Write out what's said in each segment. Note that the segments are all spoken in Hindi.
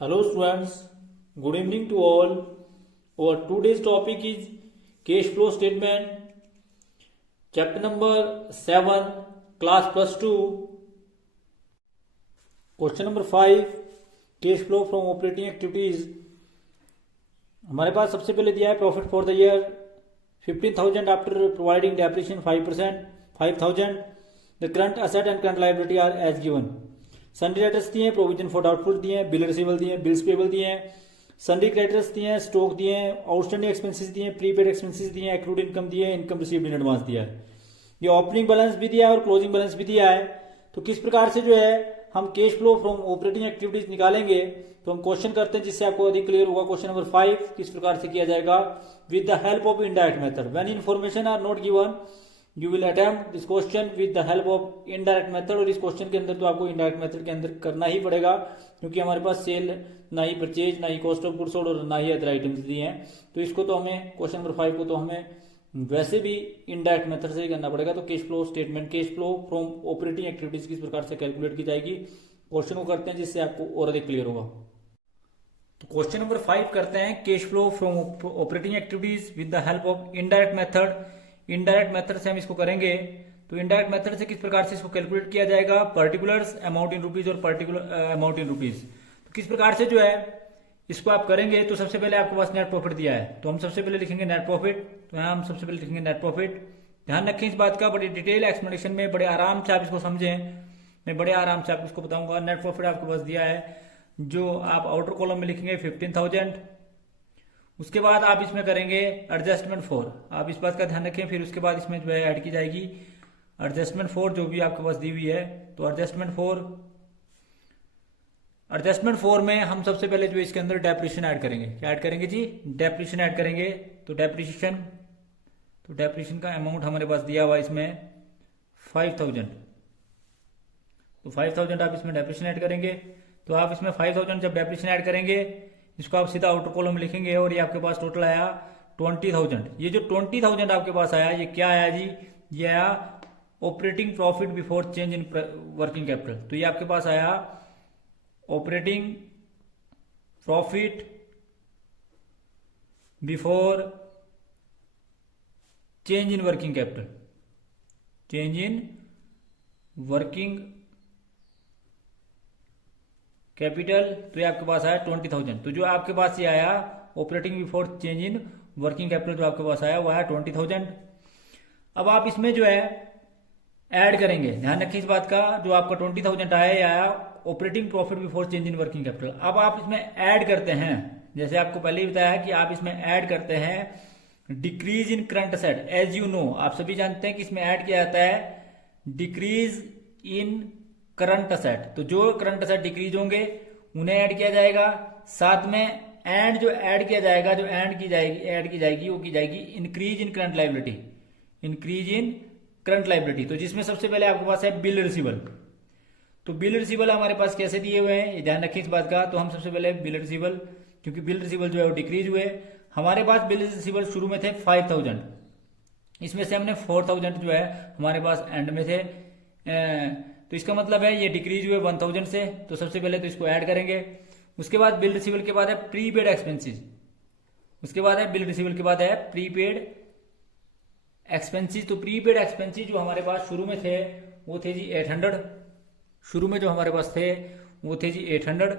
Hello students, good evening to all. Our today's topic is cash flow statement, chapter number 7, class plus 2. Question number 5, cash flow from operating activities. हमारे पास सबसे पहले दिया है profit for the year 15,000 after providing depreciation 5%, 5,000. The current asset and current liability are as given. Sundry debtors दिए हैं, प्रोविजन फॉर डाउटफुल दिए हैं, बिल रिसीवेबल दिए हैं, बिल्स पेबल दिए हैं, सन्ड्री क्रेडिटर्स दिए हैं, स्टॉक दिए हैं, आउटस्टैंडिंग एक्सपेंसेस दिए हैं, प्रीपेड एक्सपेंसेस दिए हैं, एक्रूड इनकम दिए हैं, इनकम रिसीव्ड इन एडवांस दिया है. ये ओपनिंग बैलेंस भी दिया है और क्लोजिंग बैलेंस भी दिया है. तो किस प्रकार से जो है हम cash flow from operating activities निकालेंगे, तो हम क्वेश्चन करते हैं जिससे आपको अधिक क्लियर होगा. क्वेश्चन नंबर 5 किस प्रकार से किया जाएगा. With the help of indirect method. When information are not given you will attempt this question with the help of indirect method. और इस क्वेश्चन के अंदर तो आपको इनडायरेक्ट मेथड के अंदर करना ही पड़ेगा, क्योंकि हमारे पास सेल ना ही परचेज, ना ही कॉस्ट ऑफ गुड्स सोल्ड और ना ही अदर आइटम्स दिए हैं. तो इसको तो हमें क्वेश्चन नंबर 5 को तो हमें वैसे भी इनडायरेक्ट मेथड से ही करना पड़ेगा. तो cash flow statement, cash flow from operating activities किस प्रकार से कैलकुलेट की जाएगी, क्वेश्चन को करते हैं जिससे आपको और अधिक क्लियर होगा. तो क्वेश्चन नंबर 5 करते हैं cash flow from operating activities with the help of indirect method. Indirect method से हम इसको करेंगे. तो इनडायरेक्ट मेथड से किस प्रकार से इसको कैलकुलेट किया जाएगा. पर्टिकुलर्स, अमाउंट इन रुपीज और पर्टिकुलर अमाउंट इन रुपीज. तो किस प्रकार से जो है इसको आप करेंगे. तो सबसे पहले आपके पास नेट प्रॉफिट दिया है, तो हम सबसे पहले लिखेंगे नेट प्रॉफिट. तो यहाँ हम सबसे पहले लिखेंगे नेट प्रॉफिट. ध्यान रखें इस बात का, बड़ी डिटेल एक्सप्लेनेशन में बड़े आराम से आप इसको समझें. मैं बड़े आराम से आपको इसको बताऊंगा. नेट प्रॉफिट आपके पास दिया है, जो आप आउटर कॉलम में लिखेंगे 15,000. उसके बाद आप इसमें करेंगे एडजस्टमेंट फॉर. आप इस बात का ध्यान रखें. फिर उसके बाद इसमें जो है ऐड की जाएगी एडजस्टमेंट फॉर, जो भी आपके पास दी हुई है. तो एडजस्टमेंट फॉर में हम सबसे पहले जो इसके अंदर डेप्रिसिएशन ऐड करेंगे. क्या ऐड करेंगे जी. डेप्रिसिएशन ऐड करेंगे. तो डेप्रिसिएशन का अमाउंट हमारे पास दिया हुआ इसमें 5,000. तो 5,000 आप इसमें डेप्रिसिएशन ऐड करेंगे. तो आप इसमें 5,000 जब डेप्रिसिएशन ऐड करेंगे, इसको आप सीधा आउटर कॉलम में लिखेंगे और ये आपके पास टोटल आया 20,000. ये जो 20,000 आपके पास आया, ये क्या आया जी. ये आया operating profit before change in working capital. तो ये आपके पास आया operating profit before change in working capital. Change in working capital. तो ये आपके पास आया 20,000. तो जो आपके पास ये आया operating before change in working capital, जो आपके पास आया वो आया 20,000. अब आप इसमें जो है ऐड करेंगे. ध्यान रखिए इस बात का, जो आपका 20,000 आया ये आया operating profit before change in working capital. अब आप इसमें ऐड करते हैं, जैसे आपको पहले ही बताया कि आप इसमें ऐड करते हैं decrease in current asset. As you know, आप सभी जानते हैं कि इसमें ऐड किया जाता है डिक्रीज इन करंट असेट. तो जो करंट असेट डिक्रीज होंगे उन्हें ऐड किया जाएगा. साथ में एंड जो ऐड किया जाएगा, जो ऐड की जाएगी वो की जाएगी increase in current liability. Increase in current liability. तो जिसमें सबसे पहले आपके पास है बिल रिसीवेबल. तो बिल रिसीवेबल हमारे पास कैसे दिए हुए हैं, ये ध्यान रखिए इस बात का. तो हम सबसे पहले बिल रिसीवेबल, क्योंकि बिल रिसीवेबल जो है वो डिक्रीज हुए. हमारे पास बिल रिसीवेबल शुरू में थे 5,000. इसमें से हमने 4,000 जो है हमारे पास एंड में थे. तो इसका मतलब है ये डिक्रीज हुए 1,000 से. तो सबसे पहले तो इसको ऐड करेंगे. उसके बाद बिल रिसीवेबल के बाद है प्रीपेड एक्सपेंसेस. उसके बाद है बिल रिसीवेबल के बाद है प्रीपेड एक्सपेंसेस. तो प्रीपेड एक्सपेंसेस जो हमारे पास शुरू में थे वो थे जी 800. शुरू में जो हमारे पास थे वो थे जी 800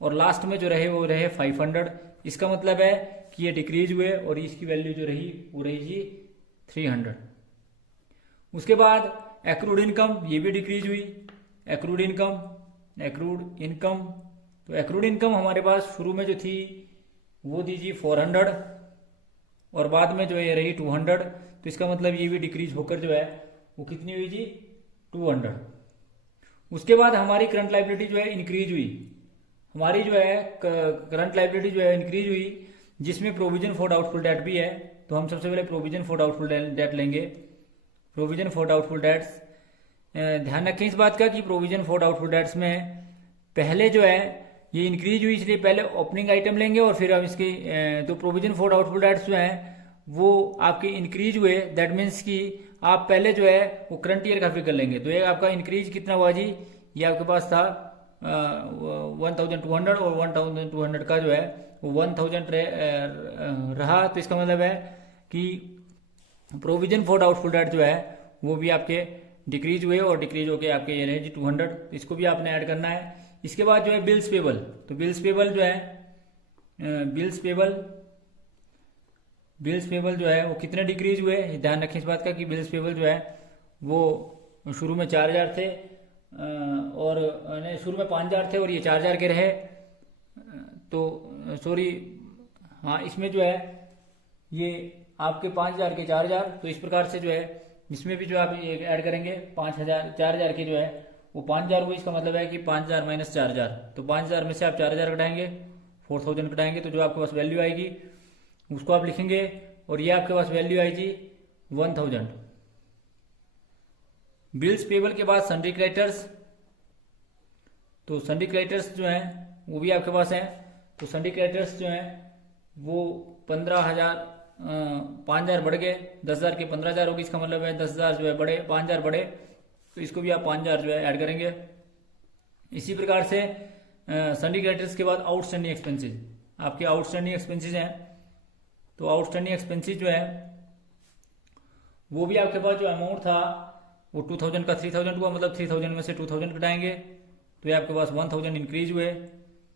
और लास्ट में जो रहे वो रहे 500. इसका मतलब है कि ये डिक्रीज हुए और इसकी वैल्यू जो रही वो रही जी 300. उसके बाद एक्रूड इनकम, ये भी डिक्रीज हुई. Accrued income. तो एक्रूड इनकम हमारे पास शुरू में जो थी वो थी जी 400 और बाद में जो ये रही 200. तो इसका मतलब ये भी डिक्रीज होकर जो है वो कितनी हुई जी 200. उसके बाद हमारी करंट लायबिलिटी जो है इंक्रीज हुई. हमारी जो है करंट लायबिलिटी जो है इंक्रीज हुई, जिसमें प्रोविजन फॉर डाउटफुल डेट भी है. तो हम सबसे पहले प्रोविजन फॉर डाउटफुल डेट लेंगे. प्रोविजन फॉर डाउटफुल डेट्स, ध्यान रखें इस बात का कि प्रोविजन फॉर डाउटफुल डेट्स में पहले जो है ये इंक्रीज हुई, इसलिए पहले ओपनिंग आइटम लेंगे और फिर हम इसकी तो प्रोविजन फॉर डाउटफुल डेट्स जो हैं वो आपके इंक्रीज हुए. दैट मीन्स कि आप पहले जो है वो करंट ईयर का फिगर लेंगे. तो ये आपका इंक्रीज कितना हुआ जी, ये आपके पास था 1200 और 1200 का जो है वो 1000 रहा, तो इसका मतलब है कि प्रोविजन फॉर डाउटफुल डेट जो है वो भी आपके डिक्रीज हुए और डिक्रीज होके आपके ये रहे जी 200, तो इसको भी आपने ऐड करना है। इसके बाद जो है बिल्स पेबल, तो बिल्स पेबल जो है बिल्स पेबल जो है वो कितने डिक्रीज हुए, ध्यान रखें इस बात का कि बिल्स पेबल जो है वो शुरू में 4000 थे और शुरू में 5000 थे और ये 4000 के रहे, तो सॉरी हाँ इसमें जो है ये आपके 5000 के 4000, तो इस प्रकार से जो है इसमें भी जो आप ये ऐड करेंगे 5000 4000 के जो है वो 5000 हुए, इसका मतलब है कि 5000 माइनस 4000, तो 5000 में से आप 4000 घटाएंगे 4000 घटाएंगे तो जो आपके पास वैल्यू आएगी उसको आप लिखेंगे और ये आपके पास वैल्यू आएगी 1000। बिल्स पेबल के बाद सन्ड्री क्रेडिटर्स, तो सन्ड्री क्रेडिटर्स जो हैं वो भी आपके पास हैं, तो सन्ड्री क्रेडिटर्स जो हैं वो 5000 बढ़ गए, 10,000 के 15,000 होगी, इसका मतलब है 10,000 जो है बढ़े, 5,000 बढ़े, तो इसको भी आप 5,000 जो है ऐड करेंगे। इसी प्रकार से सन्ड्री क्रेडिटर्स के बाद आउटस्टैंडिंग एक्सपेंसेस, आपके आउटस्टैंडिंग एक्सपेंसेस हैं, तो आउटस्टैंडिंग एक्सपेंसेस जो है वो भी आपके पास जो अमाउंट था वो 2000 का 3000 हुआ, मतलब 3000 में से 2000 घटाएंगे तो ये आपके पास 1000 इंक्रीज हुए,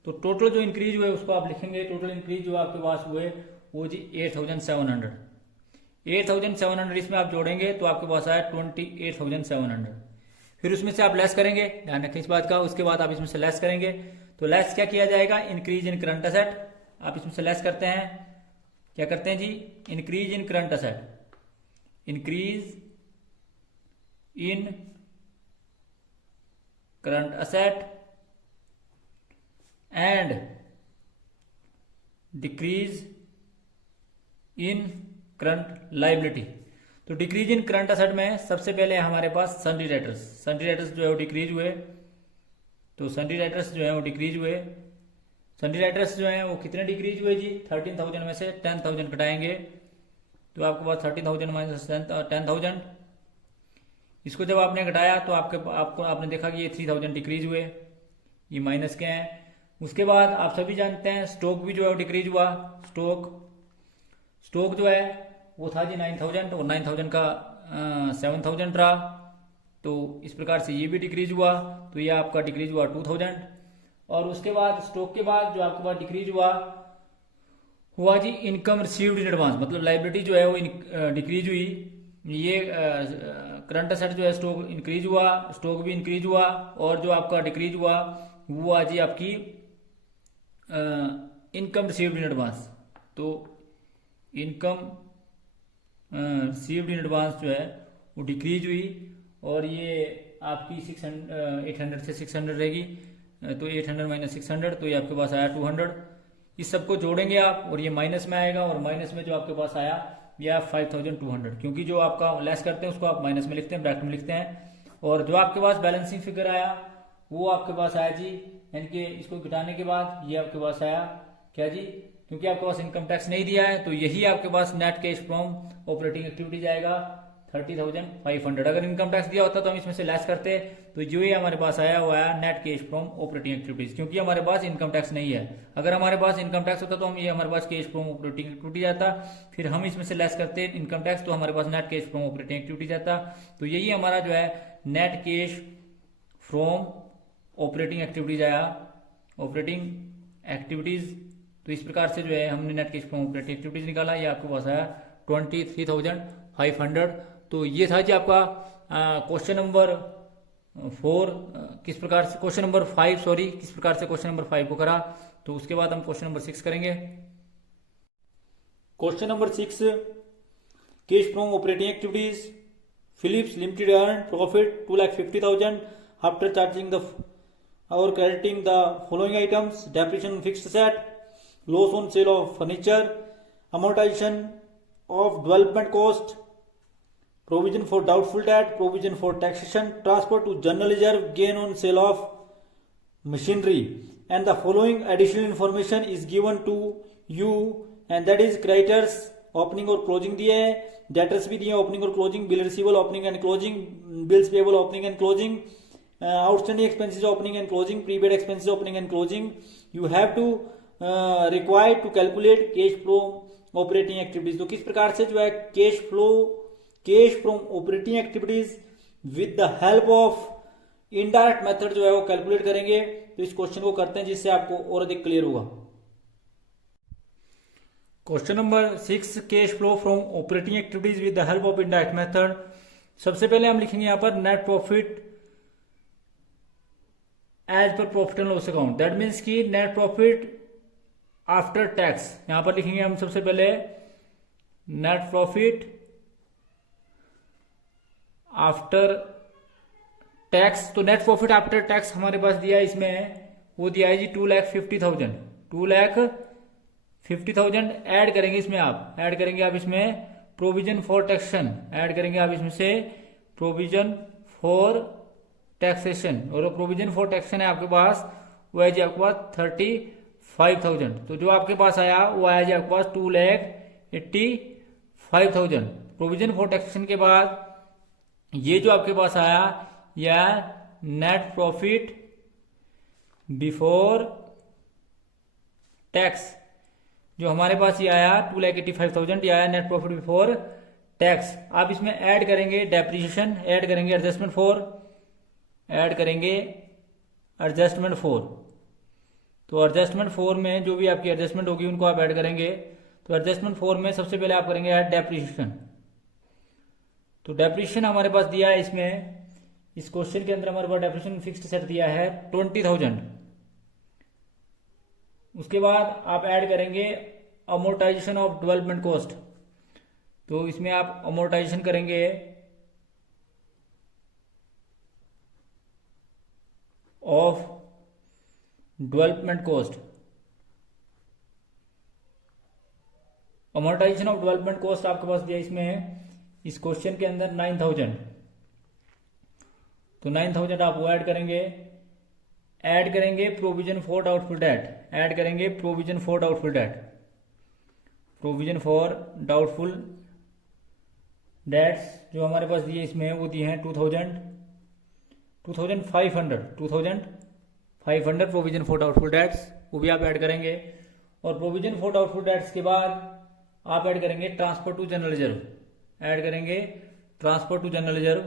तो टोटल जो इंक्रीज हुए उसको आप लिखेंगे, टोटल इंक्रीज जो आपके पास हुए वो जी 8700, 8700 इसमें आप जोड़ेंगे तो आपके पास आया 28,700, फिर उसमें से आप लेस करेंगे, ध्यान रखें इस बात का, उसके बाद आप इसमें से लेस करेंगे, तो लेस क्या किया जाएगा, इंक्रीज इन करंट असेट, आप इसमें से लेस करते हैं, क्या करते हैं जी, increase in current asset, increase in current asset and decrease in current liability. तो डिक्रीज इन करंट असेट में सबसे पहले हमारे पास सन्ड्री डेटर्स जो है वो डिक्रीज हुए, तो सन्ड्री डेटर्स जो है वो डिक्रीज हुए, सन्ड्री डेटर्स जो है वो कितने डिक्रीज हुए जी, 13,000 में से 10,000 घटाएंगे तो आपके पास 13,000 माइनस 10,000, इसको जब आपने घटाया तो आपको आपने देखा कि ये 3,000 डिक्रीज हुए, ये माइनस के हैं। उसके बाद आप सभी जानते हैं स्टॉक भी जो है डिक्रीज हुआ, स्टॉक जो है वो था जी 9,000 और 9,000 का 7,000 रहा, तो इस प्रकार से ये भी डिक्रीज हुआ, तो ये आपका डिक्रीज हुआ 2,000। और उसके बाद स्टॉक के बाद जो आपके पास डिक्रीज हुआ जी इनकम रिसीव्ड इन एडवांस, मतलब लाइबिलिटी जो है वो डिक्रीज हुई, ये करंट असेट जो है स्टॉक इंक्रीज हुआ, स्टॉक भी इंक्रीज हुआ, और जो आपका डिक्रीज हुआ वो आज आपकी इनकम रिसीव्ड इन एडवांस, तो इनकम रिसीव्ड इन एडवांस जो है वो डिक्रीज हुई और ये आपकी 800 से 600 रहेगी, तो 800 माइनस 600 तो ये आपके पास आया 200। इस सबको जोड़ेंगे आप और ये माइनस में आएगा, और माइनस में जो आपके पास आया ये 5,200, क्योंकि जो आपका लेस करते हैं उसको आप माइनस में लिखते हैं, ब्रैकेट में लिखते हैं, और जो आपके पास बैलेंसिंग फिगर आया वो आपके पास आया जी, यानी कि इसको घटाने के बाद ये आपके पास आया क्या जी, क्योंकि आपके पास इनकम टैक्स नहीं दिया है तो यही आपके पास net cash from operating activities आएगा 30,500। अगर इनकम टैक्स दिया होता तो हम इसमें से लेस करते, तो जो ही हमारे पास आया वो आया net cash from operating activities, क्योंकि हमारे पास इनकम टैक्स नहीं है। अगर हमारे पास इनकम टैक्स होता तो हम ये हमारे पास कैश फ्रॉम ऑपरेटिंग एक्टिविटीज आता, फिर हम इसमें से लेस करते इनकम टैक्स तो हमारे पास net cash from operating activities आता, तो यही हमारा जो है net cash from operating activities आया, ऑपरेटिंग एक्टिविटीज। तो इस प्रकार से जो है हमने net cash from operating activities निकाला, ये आपके पास आया 23,500। तो ये था जी आपका क्वेश्चन नंबर 4 किस प्रकार से, क्वेश्चन नंबर 5 सॉरी, किस प्रकार से क्वेश्चन नंबर 5 को करा। तो उसके बाद हम क्वेश्चन नंबर 6 करेंगे। Question number 6, cash from operating activities, Philips limited earn profit 2,50,000 after charging the और crediting the following items: depreciation on fixed asset, loss on sale of furniture, amortization of development cost, provision for doubtful debt, provision for taxation, transfer to general reserve, gain on sale of machinery, and the following additional information is given to you, and that is creditors opening और closing दिए हैं, debtors भी दिए opening और closing, bill receivable opening and closing, bills payable opening and closing, outstanding expenses opening and closing, prepaid expenses opening and closing. You have to required to calculate cash flow operating activities. तो किस प्रकार से जो है cash from operating activities with the help of indirect method जो है वो कैलकुलेट करेंगे. तो इस क्वेश्चन को करते हैं जिससे आपको और अधिक क्लियर होगा. Question number 6, cash flow from operating activities with the help of indirect method. सबसे पहले हम लिखेंगे यहां पर net profit as per profit and loss account. That means की नेट प्रॉफिट आफ्टर टैक्स. यहां पर लिखेंगे हम सबसे पहले नेट प्रॉफिट आफ्टर टैक्स. तो नेट प्रॉफिट आफ्टर टैक्स हमारे पास दिया है इसमें, वो दिया है जी 2,50,000. 2,50,000 ऐड करेंगे इसमें, आप ऐड करेंगे आप इसमें प्रोविजन फॉर टैक्सेशन, ऐड करेंगे आप इसमें से प्रोविजन फॉर टैक्सेशन. और प्रोविजन फॉर टैक्सेशन है आपके पास, वो है जी आपके पास 35,000. तो जो आपके पास आया वो आया जी आपके पास 2,85,000. प्रोविजन फॉर टैक्सेशन के बाद ये जो आपके पास आया या नेट प्रॉफिट बिफोर टैक्स. जो हमारे पास ये आया 2,85,000, ये आया नेट प्रॉफिट बिफोर टैक्स. आप इसमें ऐड करेंगे डेप्रिसिएशन, ऐड करेंगे एडजस्टमेंट फॉर. तो एडजस्टमेंट फॉर में जो भी आपकी एडजस्टमेंट होगी उनको आप ऐड करेंगे. तो एडजस्टमेंट फॉर में सबसे पहले आप करेंगे ऐड डेप्रिसिएशन. तो डेप्रिसिएशन हमारे पास दिया है इसमें, इस क्वेश्चन के अंदर हमारे पास डेप्रिसिएशन फिक्स्ड सेट दिया है 20,000. उसके बाद आप ऐड करेंगे अमोर्टाइजेशन ऑफ डेवलपमेंट कॉस्ट. तो इसमें आप अमोर्टाइजेशन करेंगे of development cost. Amortisation of development cost आपके पास दिया इसमें इस क्वेश्चन के अंदर 9,000. तो 9,000 आप वो ऐड करेंगे provision for doubtful debt, add करेंगे प्रोविजन फॉर डाउटफुल डेट्स जो हमारे पास दिए इसमें वो दिए हैं 2,500 प्रोविजन फॉर डाउटफुल डेट्स, वो भी आप ऐड करेंगे. और प्रोविजन फॉर डाउटफुल डेट्स के बाद आप ऐड करेंगे transfer to general reserve, add करेंगे ट्रांसफर टू जनरल रिजर्व.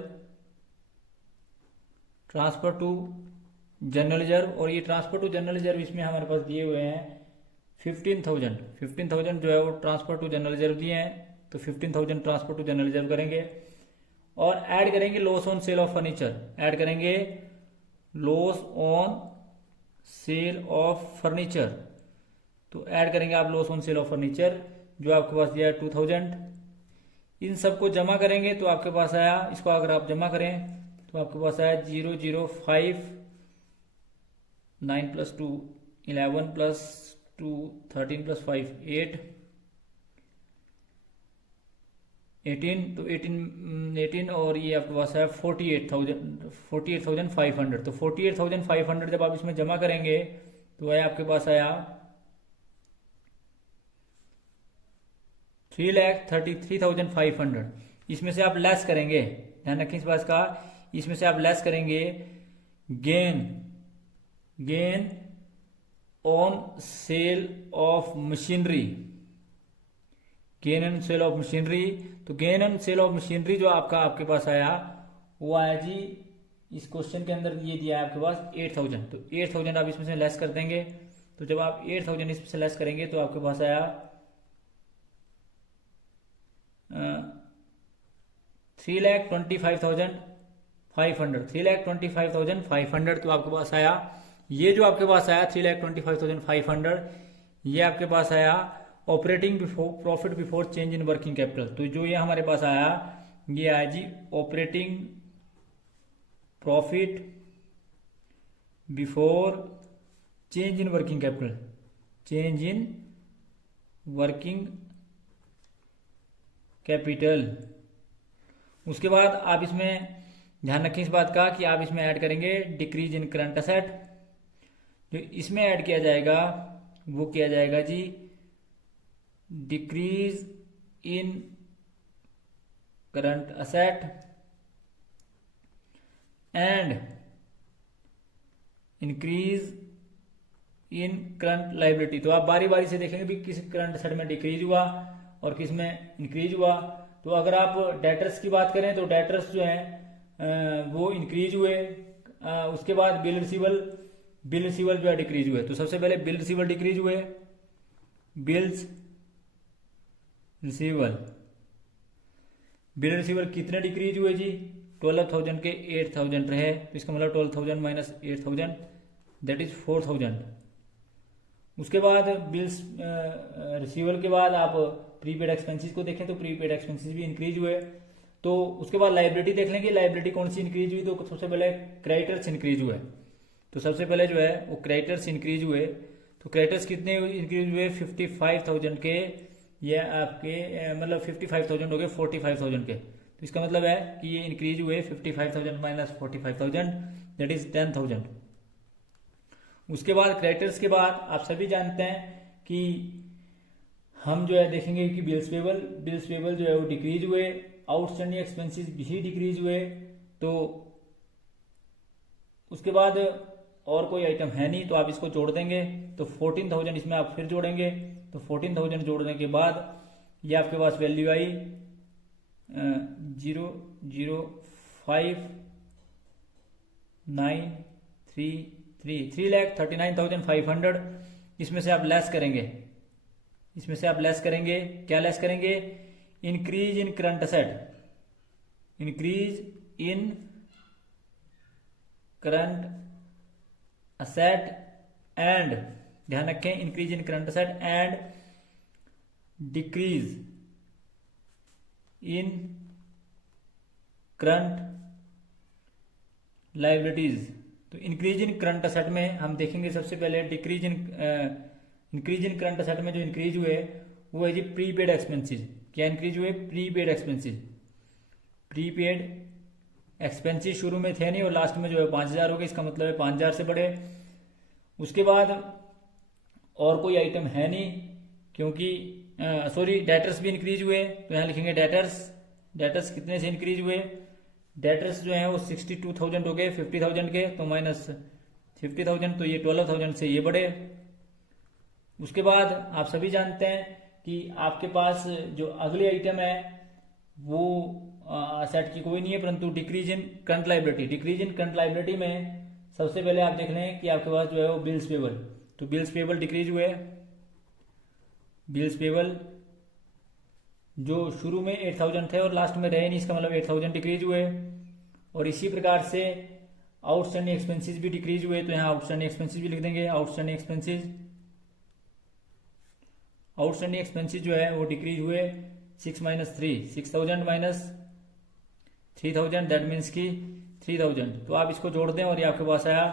और ये ट्रांसफर टू जनरल रिजर्व इसमें हमारे पास दिए हुए हैं 15,000 जो है वो ट्रांसफर टू जनरल रिजर्व दिए हैं. तो 15,000 ट्रांसफर टू जनरल रिजर्व करेंगे. और ऐड करेंगे loss on sale of furniture, add करेंगे loss on sale of furniture. तो ऐड करेंगे आप loss on sale of furniture जो आपके पास दिया है 2,000. इन सबको जमा करेंगे तो आपके पास आया, इसको अगर आप जमा करें तो आपके पास आया 0,05, 9 + 2 11 + 2 13 + 5 18. तो 18 और ये आपके पास है 48,500. तो 48,500 जब आप इसमें जमा करेंगे तो है आपके पास आया 3,33,500. इसमें से आप लेस करेंगे, ध्यान रखें इस बात का, इसमें से आप लेस करेंगे gain on sale of machinery, gain on sale of machinery. तो gain on sale of machinery जो आपके पास आया वो आया जी इस क्वेश्चन के अंदर ये दिया है आपके पास 8,000. तो 8,000 आप इसमें से लेस कर देंगे. तो जब आप 8,000 इसमें से लेस करेंगे तो आपके पास आया 3,25,500. 3,25,500 तो आपके पास आया, ये जो आपके पास आया 3,25,500 ये आपके पास आया operating profit before change in working capital. तो जो ये हमारे पास आया ये आया जी operating profit before change in working capital, change in working capital. उसके बाद आप इसमें ध्यान रखें इस बात का कि आप इसमें ऐड करेंगे डिक्रीज इन करंट असेट. जो इसमें ऐड किया जाएगा वो किया जाएगा जी decrease in current asset and increase in current liability. तो आप बारी बारी से देखेंगे भी किस करंट असेट में डिक्रीज हुआ और किस में इंक्रीज हुआ। तो अगर आप डेटर्स की बात करें तो डेटर्स जो है वो इंक्रीज हुए। उसके बाद बिल रिसीवल जो है डिक्रीज हुए। तो सबसे पहले बिल रिसीवल डिक्रीज हुए। बिल रिसीवल कितने डिक्रीज हुए जी? 12,000 के 8,000 रहे, तो इसका मतलब 12,000 माइनस 8,000 दैट इज 4,000। उसके बाद बिल्स रिसीवल के बाद आप प्रीपेड एक्सपेंसेस को देखें तो प्रीपेड एक्सपेंसेस भी इंक्रीज हुए। तो उसके बाद लाइबिलिटी देख लेंगे, लाइबिलिटी कौन सी इंक्रीज हुई? तो सबसे पहले क्रेडिटर्स इंक्रीज हुए। तो सबसे पहले जो है वो क्रेडिटर्स इंक्रीज हुए। तो क्रेडिटर्स कितने इंक्रीज हुए? 55,000 के, या आपके मतलब 55,000 हो गए 45,000 के। तो इसका मतलब है कि ये इंक्रीज हुए 55,000 माइनस 45,000 दैट इज 10,000। उसके बाद क्रेडिटर्स के बाद आप सभी जानते हैं कि हम जो है देखेंगे कि बिल्स पेबल जो है वो डिक्रीज हुए, आउटस्टैंडिंग एक्सपेंसेस भी डिक्रीज हुए। तो उसके बाद और कोई आइटम है नहीं तो आप इसको जोड़ देंगे। तो 14,000 इसमें आप फिर जोड़ेंगे। तो 14,000 जोड़ने के बाद ये आपके पास वैल्यू आई 0,05,933 3,39,500। इसमें से आप लेस करेंगे, क्या लेस करेंगे? Increase in current asset, and ध्यान रखें increase in current asset and decrease in current liabilities. तो इंक्रीज इन करंट असेट में हम देखेंगे सबसे पहले इंक्रीज इन करंट असेट में जो इंक्रीज हुए वो है जी प्रीपेड एक्सपेंसेस। क्या इंक्रीज हुए? प्रीपेड एक्सपेंसेस शुरू में थे नहीं और लास्ट में जो है 5,000 हो गए, इसका मतलब है 5,000 से बढ़े। उसके बाद और कोई आइटम है नहीं क्योंकि डेटर्स भी इंक्रीज हुए। तो यहां लिखेंगे डेटर्स कितने से इंक्रीज हुए? डेटर्स जो है वो 62,000 हो गए 50,000 के, तो माइनस 50,000, तो ये 12,000 से ये बढ़े। उसके बाद आप सभी जानते हैं कि आपके पास जो अगली आइटम है वो असेट की कोई नहीं है परंतु डिक्रीज इन करंट लाइबिलिटी में सबसे पहले आप देख लें कि आपके पास जो है वो बिल्स पेबल। तो बिल्स पेबल डिक्रीज हुए। बिल्स पेबल जो शुरू में 8,000 थे और लास्ट में रहे नहीं, इसका मतलब 8,000 डिक्रीज हुए। और इसी प्रकार से आउटस्टैंडिंग एक्सपेंसेस भी डिक्रीज हुए। तो यहाँ आउटस्टैंडिंग एक्सपेंसेस भी लिख देंगे। आउटस्टैंडिंग एक्सपेंसेस जो है वो डिक्रीज हुए 6,000 माइनस 3,000 दैट मीन्स की 3,000। तो आप इसको जोड़ दें और ये आपके पास आया।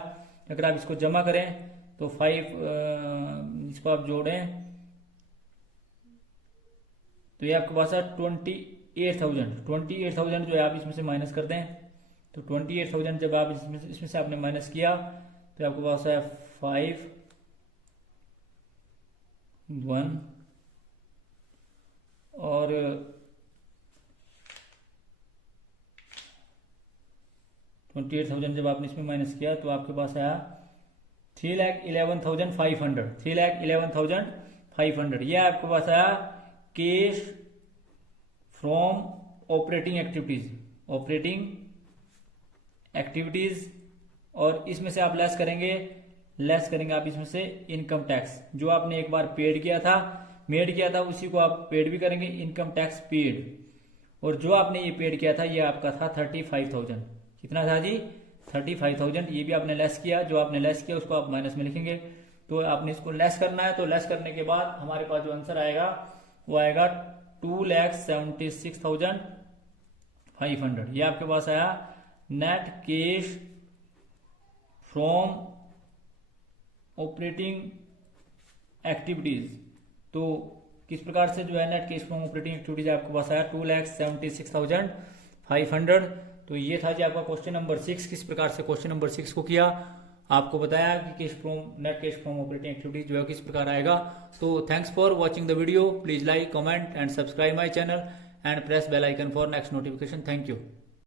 अगर आप इसको जमा करें तो 5 इसको आप जोड़ें तो ये आपके पास है 28,000 जो है आप इसमें से माइनस कर दें। तो 28,000 जब आप इसमें से आपने माइनस किया तो आपके पास है 5 1 और 28,000 जब आपने इसमें माइनस किया तो आपके पास आया 3,11,500। ये आपके पास आया कैश फ्रॉम ऑपरेटिंग एक्टिविटीज। और इसमें से आप लेस करेंगे आप इसमें से इनकम टैक्स जो आपने एक बार मेड किया था उसी को आप पेड भी करेंगे, इनकम टैक्स पेड। और जो आपने ये पेड किया था ये आपका था 35,000। कितना था जी? 35,000। ये भी आपने लेस किया, जो आपने लेस किया उसको आप माइनस में लिखेंगे। तो आपने इसको लेस करना है। तो लेस करने के बाद हमारे पास जो आंसर आएगा वो आएगा 2,76,500। ये आपके पास आया net cash from operating activities. तो किस प्रकार से जो है net cash from operating activities आपके पास आया 2,76,500। तो ये था जी आपका क्वेश्चन नंबर 6। किस प्रकार से क्वेश्चन नंबर 6 को किया आपको बताया कि net cash from operating activities जो है किस प्रकार आएगा। तो thanks for watching the video. Please like, comment and subscribe my channel and press bell icon for next notification. Thank you.